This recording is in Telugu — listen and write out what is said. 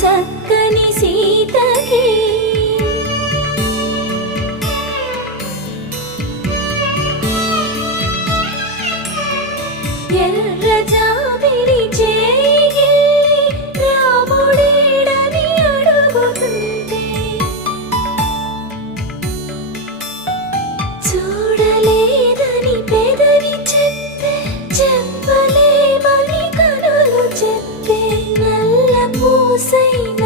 చక్కని సీతకి ఎర్ర జాబిలి చేయి రాముడేడని అడుగుతుంటే చూడలేదని పెదవి చెప్పే చెప్పలేమని కనులు చెప్పే నల్ల పూసైన